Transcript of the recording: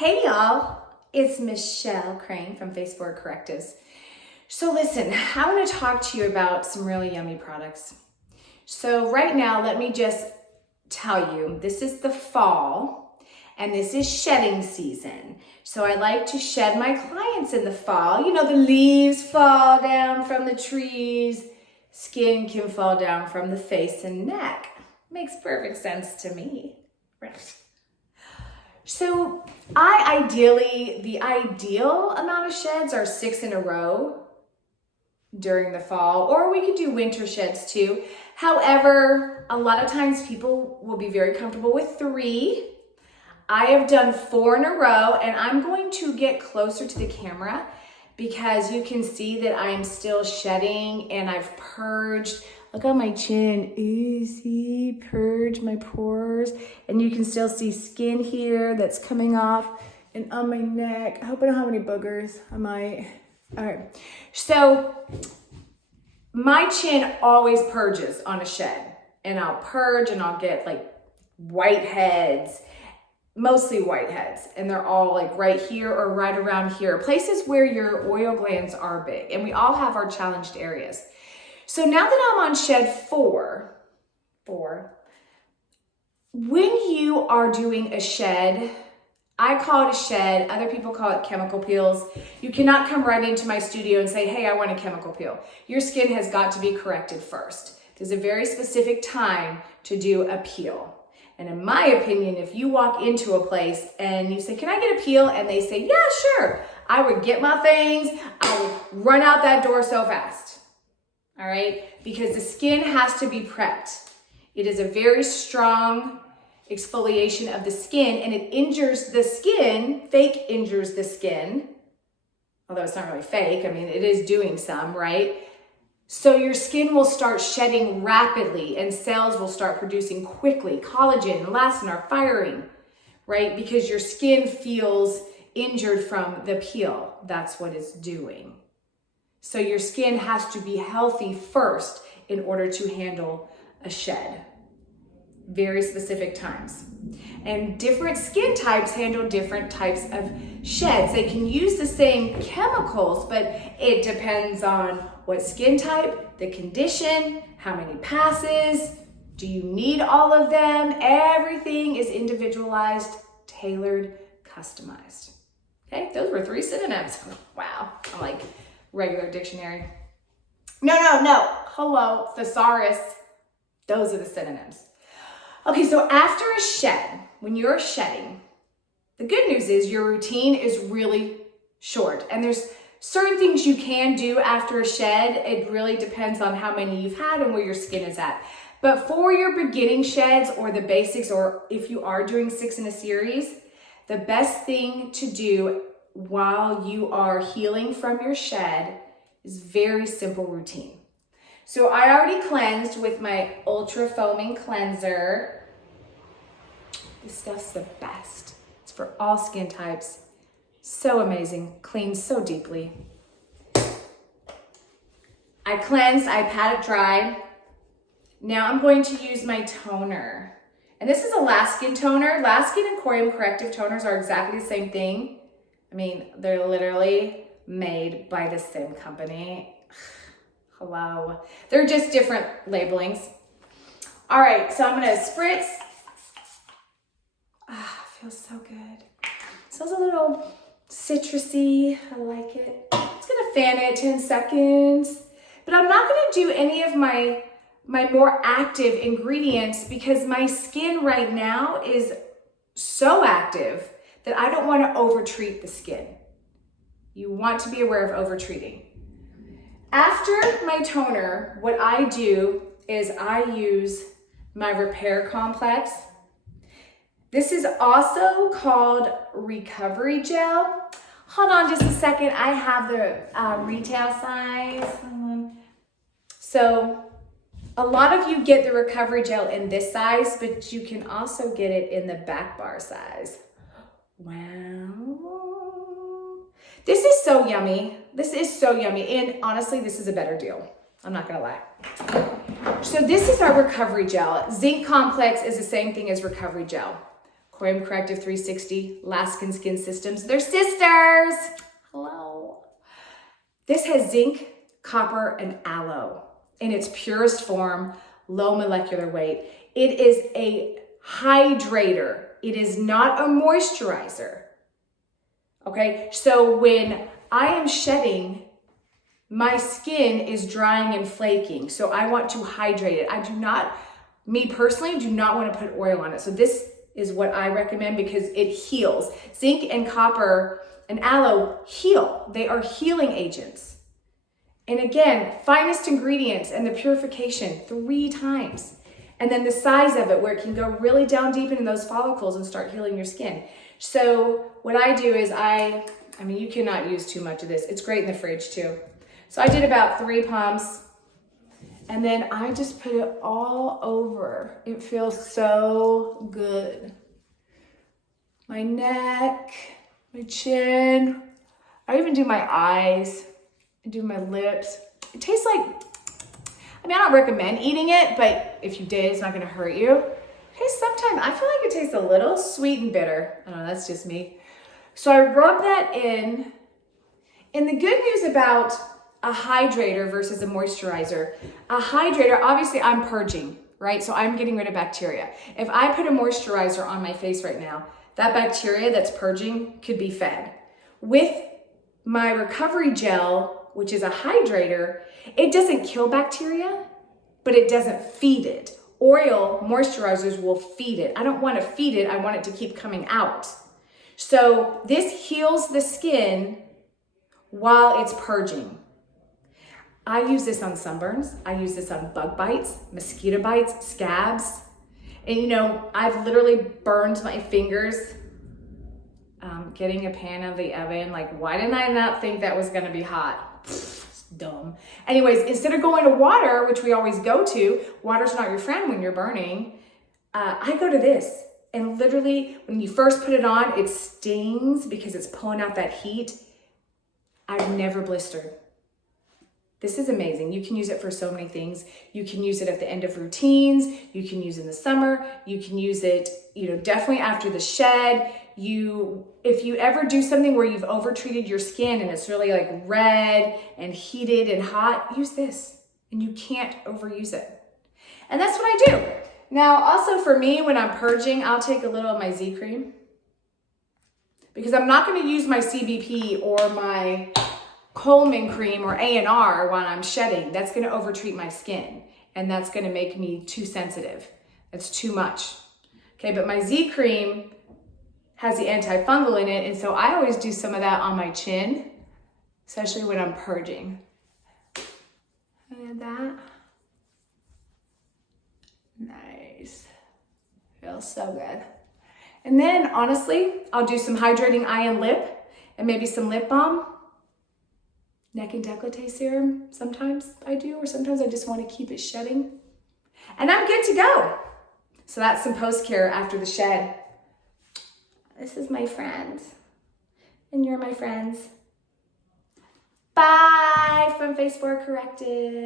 Hey y'all, it's Michelle Crane from Face Forward Correctives. So listen, I want to talk to you about some really yummy products. So right now, let me just tell you, this is the fall and this is shedding season. So I like to shed my clients in the fall. You know, the leaves fall down from the trees, skin can fall down from the face and neck. Makes perfect sense to me. Right. So the ideal amount of sheds are 6 in a row during the fall, or we could do winter sheds too. However, a lot of times people will be very comfortable with 3. I have done 4 in a row, and I'm going to get closer to the camera because you can see that I'm still shedding and I've purged. Look on my chin, ooh, see, purge my pores. And you can still see skin here that's coming off and on my neck. I hope I don't have any boogers. I might. All right. So my chin always purges on a shed, and I'll purge and I'll get like whiteheads, mostly whiteheads. And they're all like right here or right around here, places where your oil glands are big. And we all have our challenged areas. So now that I'm on shed 4, when you are doing a shed, I call it a shed, other people call it chemical peels. You cannot come right into my studio and say, hey, I want a chemical peel. Your skin has got to be corrected first. There's a very specific time to do a peel. And in my opinion, if you walk into a place and you say, can I get a peel? And they say, yeah, sure. I would get my things. I would run out that door so fast. All right, because the skin has to be prepped. It is a very strong exfoliation of the skin, and it injures the skin, fake injures the skin, although it's not really fake. I mean, it is doing some, right? So your skin will start shedding rapidly and cells will start producing quickly. Collagen and elastin are firing, right? Because your skin feels injured from the peel. That's what it's doing. So your skin has to be healthy first in order to handle a shed. Very specific times. And different skin types handle different types of sheds. They can use the same chemicals, but it depends on what skin type, the condition, how many passes, do you need all of them? Everything is individualized, tailored, customized. Okay, those were 3 synonyms. Wow, I'm like regular dictionary. No. Hello, thesaurus. Those are the synonyms. Okay, so after a shed, when you're shedding, the good news is your routine is really short. And there's certain things you can do after a shed. It really depends on how many you've had and where your skin is at. But for your beginning sheds or the basics, or if you are doing 6 in a series, the best thing to do while you are healing from your shed is very simple routine. So I already cleansed with my ultra foaming cleanser. This stuff's the best. It's for all skin types. So amazing, cleans so deeply. I cleansed, I pat it dry. Now I'm going to use my toner. And this is a Laskin toner. Laskin and Corium Corrective toners are exactly the same thing. I mean, they're literally made by the same company. Hello. They're just different labelings. All right, so I'm gonna spritz. Feels so good. It smells a little citrusy. I like it. I'm just gonna fan it 10 seconds. But I'm not gonna do any of my more active ingredients because my skin right now is so active that I don't want to over-treat the skin. You want to be aware of over-treating. After my toner, what I do is I use my repair complex. This is also called recovery gel. Hold on just a second. I have the retail size. So a lot of you get the recovery gel in this size, but you can also get it in the back bar size. Wow. This is so yummy. This is so yummy. And honestly, this is a better deal. I'm not gonna lie. So this is our recovery gel. Zinc complex is the same thing as recovery gel. Corium Corrective 360, Laskin Skin Systems. They're sisters. Hello. This has zinc, copper, and aloe in its purest form, low molecular weight. It is a hydrator. It is not a moisturizer. Okay, so when I am shedding, my skin is drying and flaking. So I want to hydrate it. I do not, me personally, do not want to put oil on it. So this is what I recommend because it heals. Zinc and copper and aloe heal. They are healing agents. And again, finest ingredients and the purification 3 times. And then the size of it where it can go really down deep into those follicles and start healing your skin. So what I do is I mean, you cannot use too much of this. It's great in the fridge too. So I did about 3 pumps and then I just put it all over. It feels so good. My neck, my chin. I even do my eyes. I do my lips. It tastes like, I mean, I don't recommend eating it, but if you did, it's not gonna hurt you. Okay, sometimes I feel like it tastes a little sweet and bitter. I don't know, that's just me. So I rub that in. And the good news about a hydrator versus a moisturizer, a hydrator, obviously I'm purging, right? So I'm getting rid of bacteria. If I put a moisturizer on my face right now, that bacteria that's purging could be fed. With my recovery gel, which is a hydrator, it doesn't kill bacteria, but it doesn't feed it. Oil moisturizers will feed it. I don't want to feed it, I want it to keep coming out. So this heals the skin while it's purging. I use this on sunburns. I use this on bug bites, mosquito bites, scabs. And you know, I've literally burned my fingers getting a pan out of the oven. Like, why didn't I not think that was gonna be hot? It's dumb. Anyways, instead of going to water, which we always go to, water's not your friend when you're burning, I go to this. And literally, when you first put it on, it stings because it's pulling out that heat. I've never blistered. This is amazing. You can use it for so many things. You can use it at the end of routines. You can use it in the summer. You can use it, you know, definitely after the shed. If you ever do something where you've over-treated your skin and it's really like red and heated and hot, use this and you can't overuse it. And that's what I do. Now, also for me, when I'm purging, I'll take a little of my Z cream because I'm not going to use my CBP or my Coleman cream or A&R when I'm shedding. That's going to over-treat my skin and that's going to make me too sensitive. That's too much. Okay, but my Z cream has the antifungal in it, and so I always do some of that on my chin, especially when I'm purging. Look at that. Nice. Feels so good. And then, honestly, I'll do some hydrating eye and lip, and maybe some lip balm. Neck and décolleté serum, sometimes I do, or sometimes I just want to keep it shedding. And I'm good to go. So that's some post-care after the shed. This is my friends, and you're my friends. Bye from Face4 Corrective.